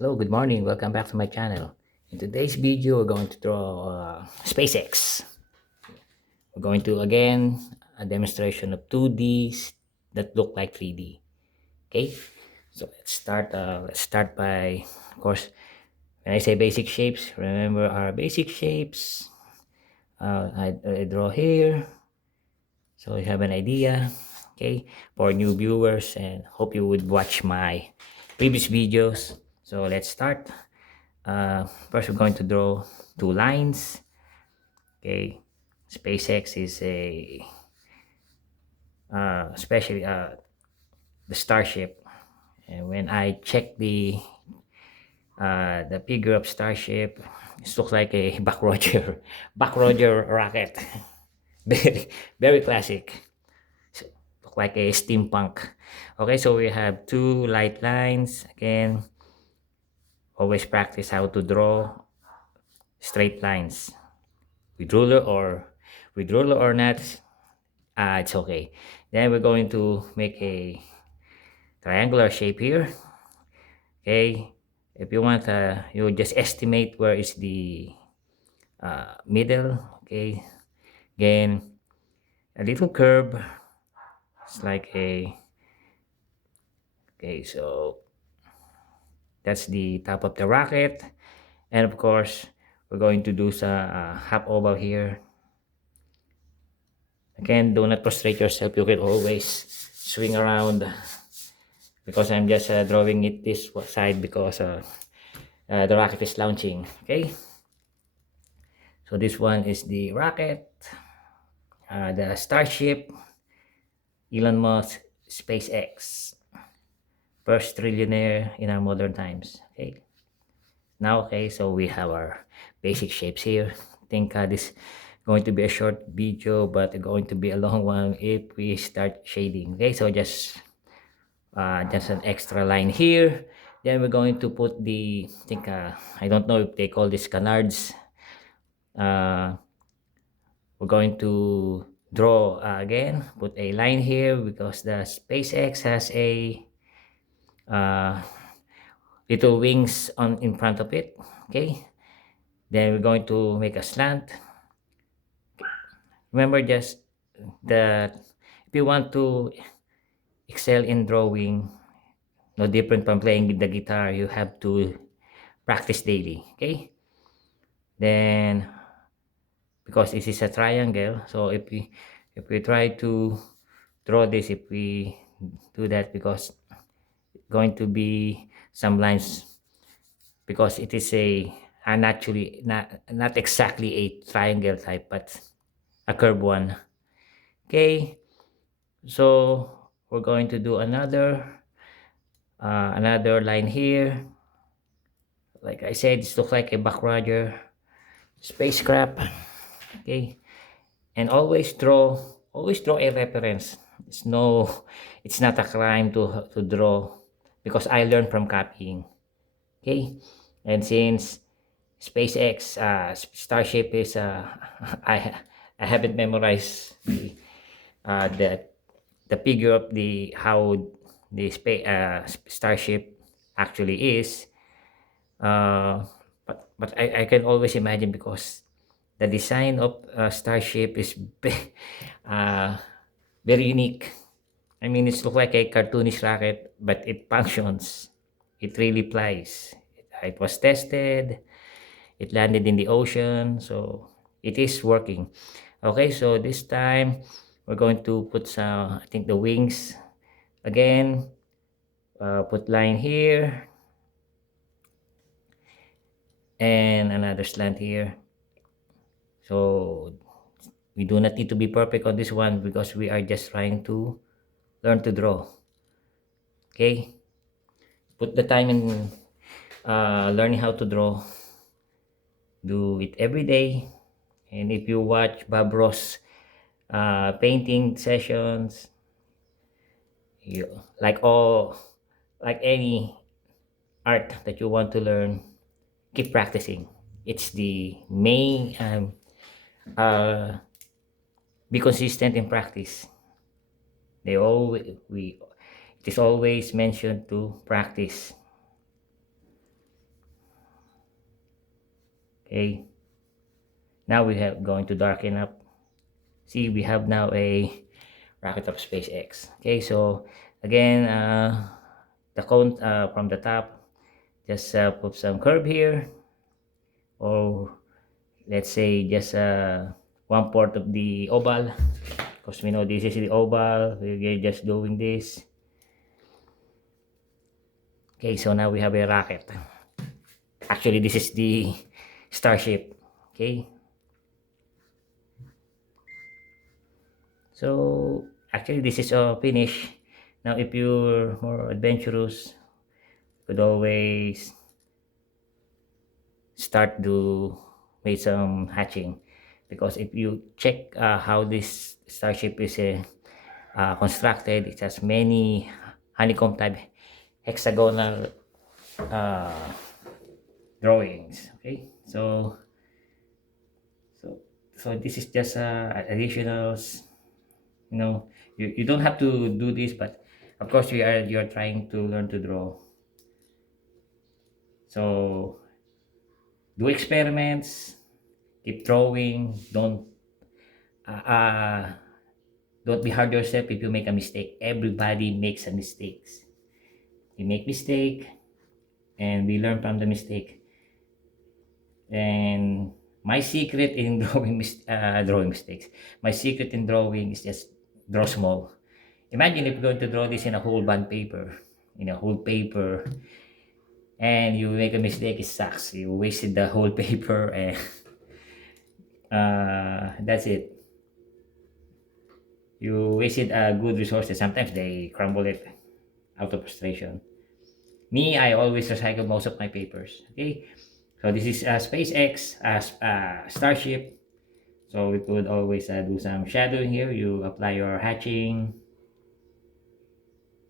Hello, good morning. Welcome back to my channel. In today's video, we're going to draw SpaceX. We're going to, again, a demonstration of 2Ds that look like 3D. Okay, so let's start by, of course, when I say basic shapes, remember our basic shapes. I draw here, so you have an idea. Okay, for new viewers, and hope you would watch my previous videos. So let's start. First, we're going to draw two lines. Okay, SpaceX is especially the Starship. And when I check the figure of Starship, it looks like a Buck Roger, Buck Roger rocket. very, very classic. So, look like a steampunk. Okay, so we have two light lines. Again, always practice how to draw straight lines with ruler or not. It's okay. Then we're going to make a triangular shape here. Okay, if you want, you just estimate where is the middle. Okay, again, a little curve. It's like a, okay, so that's the top of the rocket. And of course, we're going to do some half oval here. Again, do not prostrate yourself. You can always swing around, because I'm just drawing it this side because the rocket is launching. Okay, so this one is the rocket, the Starship, Elon Musk, SpaceX, first trillionaire in our modern times. Okay, now, okay, so we have our basic shapes here. I think this going to be a short video, but going to be a long one if we start shading. Okay, so just an extra line here. Then we're going to put the, I think, I don't know if they call this canards. uh, we're going to draw again, put a line here because the SpaceX has a uh, little wings on in front of it. Okay, then we're going to make a slant. Remember, just that if you want to excel in drawing, no different from playing the guitar, you have to practice daily. Okay, then because this is a triangle, so if we try to draw this, if we do that, because going to be some lines, because it is actually not exactly a triangle type, but a curved one. Okay, so we're going to do another line here. Like I said, this looks like a Buck Roger spacecraft. Okay, and always draw a reference. It's not a crime to draw, because I learned from copying. Okay, and since SpaceX Starship is I I haven't memorized the figure of the how the Starship actually is. But I can always imagine, because the design of Starship is uh, very unique. I mean, it's look like a cartoonish rocket, but it functions. It really flies. It was tested. It landed in the ocean, so it is working. Okay, so this time we're going to put some, I think, the wings again. Put line here and another slant here. So we do not need to be perfect on this one, because we are just trying to learn to draw. Okay, put the time in learning how to draw. Do it every day. And if you watch Bob Ross painting sessions, you like any art that you want to learn, keep practicing. It's the main uh, be consistent in practice. They always we It is always mentioned to practice. Okay, now we have going to darken up. See, we have now a rocket of SpaceX. Okay, so again, the cone from the top, just put some curve here, or let's say just 1/4 of the oval, because we know this is the oval. We're just doing this. Okay, so now we have a rocket. Actually, this is the Starship. Okay, so actually this is finished. Now if you're more adventurous, you could always start to make some hatching, because if you check how this Starship is constructed, it has many honeycomb type hexagonal uh, drawings. Okay, so so this is just additionals. You know, you don't have to do this, but of course you're trying to learn to draw. So do experiments, keep drawing, uh, uh, don't be hard on yourself if you make a mistake. Everybody makes a mistakes. We make mistake and we learn from the mistake. And my secret in drawing mistakes, my secret in drawing is just draw small. Imagine if you're going to draw this in a whole bond paper, in a whole paper, and you make a mistake, it sucks. You wasted the whole paper, and that's it. You wasted good resources. Sometimes they crumble it out of frustration. Me, I always recycle most of my papers. Okay, so this is SpaceX as Starship. So we could always do some shadowing here. You apply your hatching.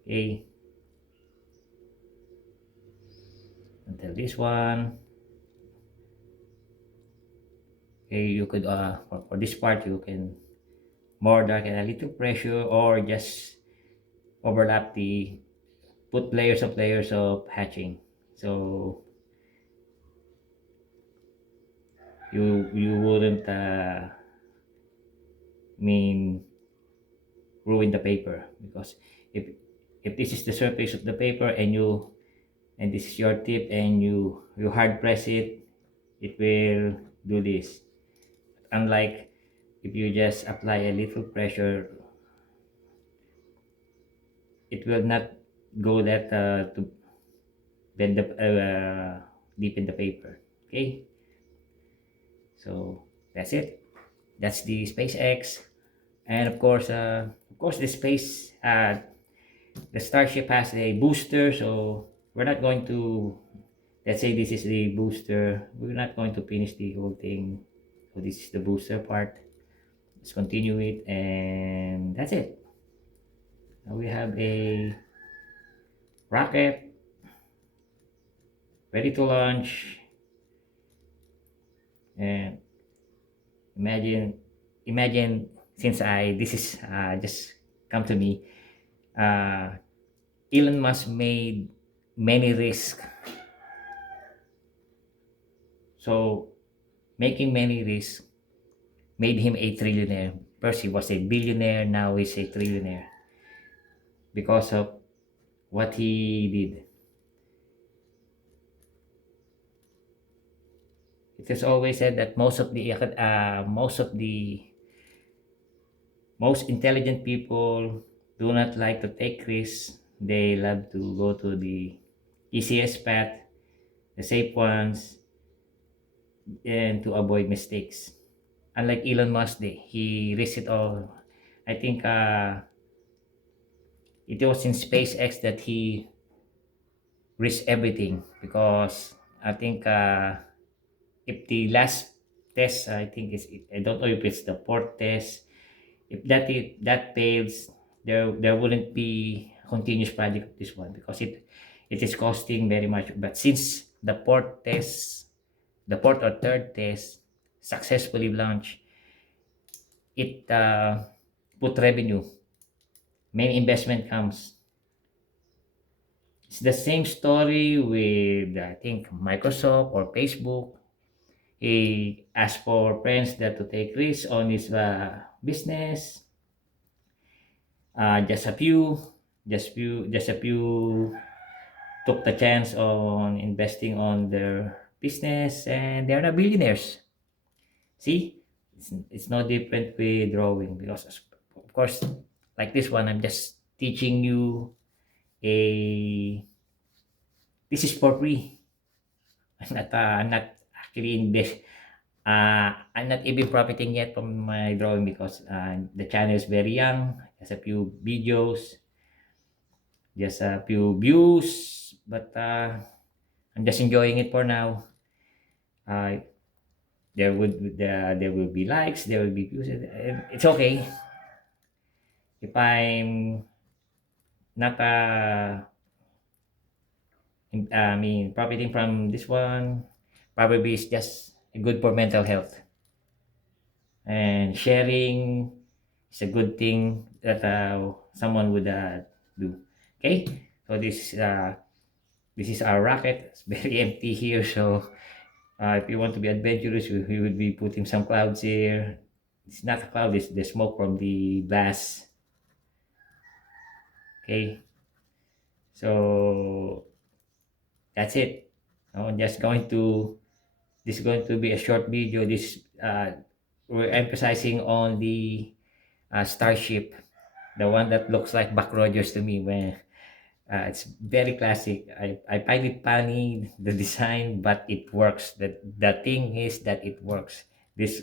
Okay, until this one. Okay, you could for this part you can more darken a little pressure, or just overlap the put layers of hatching, so you wouldn't mean ruin the paper, because if this is the surface of the paper, and this is your tip, and you hard press it, it will do this. Unlike if you just apply a little pressure, it will not go that to bend the deep in the paper. Okay, so that's it. That's the SpaceX. And of course the Starship has a booster, so we're not going to, let's say this is the booster, we're not going to finish the whole thing. So this is the booster part. Let's continue it, and that's it. Now we have a rocket ready to launch. And imagine since I this is just come to me, uh, Elon Musk made many risks. So making many risks made him a trillionaire. First he was a billionaire, now he's a trillionaire because of what he did. It is always said that most intelligent people do not like to take risks. They love to go to the easiest path, the safe ones, and to avoid mistakes. Unlike Elon Musk, he risked it all. I think it was in SpaceX that he risked everything, because I think if the last test, I think I don't know if it's the fourth test. If that fails, there wouldn't be a continuous project of this one, because it is costing very much. But since the fourth or third test successfully launched, it put revenue, many investment comes. It's the same story with I think Microsoft or Facebook. He asked for friends that to take risks on his business. Just a few, just a few took the chance on investing on their business, and they're not billionaires. See, it's no different with drawing, because of course, like this one, I'm just teaching you a. This is for free. I'm not actually invest. I'm not even profiting yet from my drawing, because the channel is very young. Just a few videos, just a few views, but I'm just enjoying it for now. Uh, there will be likes, there will be views. It's okay if I'm not I mean profiting from this one. Probably it's just good for mental health, and sharing is a good thing that someone would do. Okay, so this is our racket. It's very empty here, so if you want to be adventurous, we would be putting some clouds here. It's not a cloud, it's the smoke from the blast. Okay, so that's it. I'm just going to, this is going to be a short video. This we're emphasizing on the Starship, the one that looks like Buck Rogers to me. When it's very classic. I find it funny, the design, but it works. The thing is that it works. This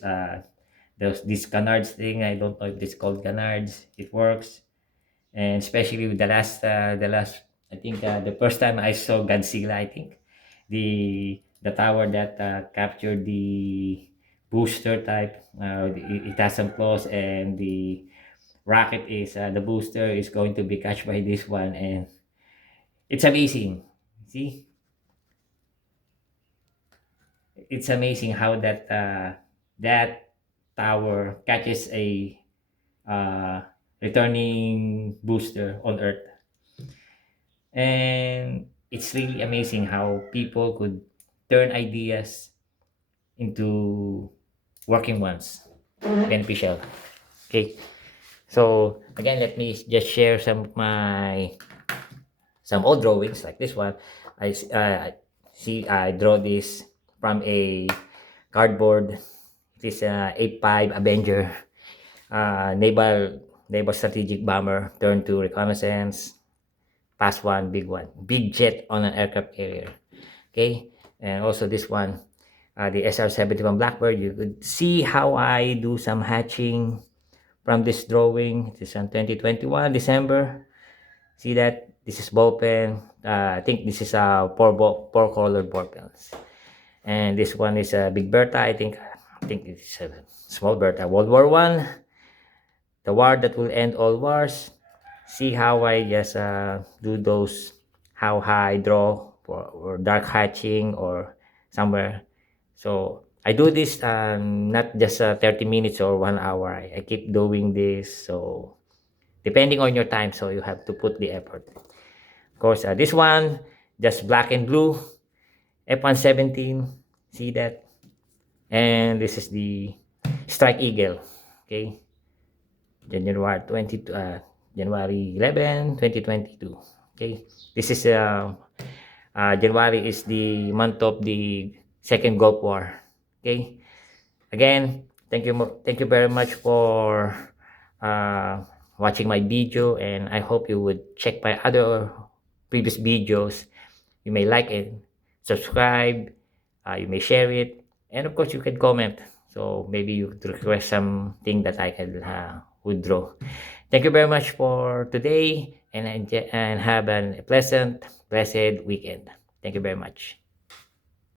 this canards thing, I don't know if it's called canards. It works, and especially with the last. I think the first time I saw Godzilla, I think the tower that captured the booster type. It has some claws, and the rocket is the booster is going to be catched by this one, and it's amazing. See, it's amazing how that tower catches a uh, returning booster on Earth, and it's really amazing how people could turn ideas into working ones, beneficial. Okay, so again, let me just share some old drawings like this one. I draw this from a cardboard. This A5 Avenger, naval strategic bomber turned to reconnaissance. Past one, big jet on an aircraft carrier. Okay, and also this one, the SR-71 Blackbird. You could see how I do some hatching from this drawing. This is on 2021 December. See that this is ball pen. I think this is four colored ball pens, and this one is a Big Bertha. I think it's a small Bertha. World War One, the war that will end all wars. See how I just do those, how I draw or dark hatching or somewhere. So I do this not just 30 minutes or 1 hour. I keep doing this. So depending on your time, so you have to put the effort. Of course, this one, just black and blue, F-117, see that? And this is the Strike Eagle, okay? January 11, 2022, okay? This is, January is the month of the Second Gulf War, okay? Again, thank you very much for watching my video, and I hope you would check my other previous videos. You may like it, subscribe, you may share it, and of course you can comment. So maybe you could request something that I can would draw. Thank you very much for today, and have a pleasant, blessed weekend. Thank you very much.